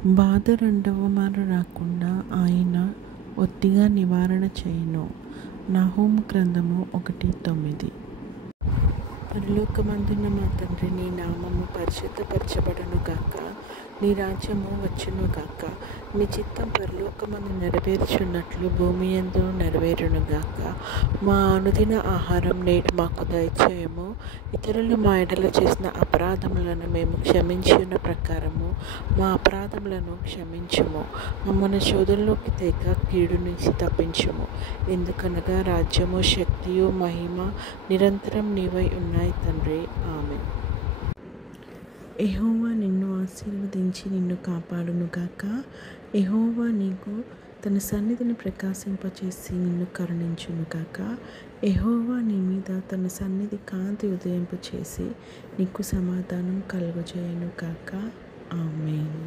బాధ రెండవ మారు రాకుండా ఆయన ఒత్తిగా నివారణ చేయును. నహూము గ్రంథము 1:9. పరలోకమందున్న మా తండ్రి, నీ నామము పరిశుద్ధపరచబడును గాక. నీ రాజ్యము వచ్చును గాక. నీ చిత్తం పరలోకమందు నెరవేర్చున్నట్లు భూమి యందు నెరవేరును గాక. మా అనుదిన ఆహారం నేడు మాకు దయచేయము. ఇతరులు మా ఎడల చేసిన అపరాధములను మేము క్షమించిన ప్రకారము మా అపరాధములను క్షమించుము. మమ్మల్ని శోధనలోకి తేక కీడు నుంచి తప్పించుము. ఎందుకనగా రాజ్యము, శక్తియు, మహిమ నిరంతరం నీవై ఉన్నాయి తండ్రి. ఆమేన్. యెహోవా నిన్ను ఆశీర్వదించి నిన్ను కాపాడును గాక. యెహోవా నీకు తన సన్నిధిని ప్రకాశింపచేసి నిన్ను కరుణించును గాక. యెహోవా నీ మీద తన సన్నిధి కాంతి ఉదయింపచేసి నీకు సమాధానం కలుగజేయును గాక. ఆమేన్.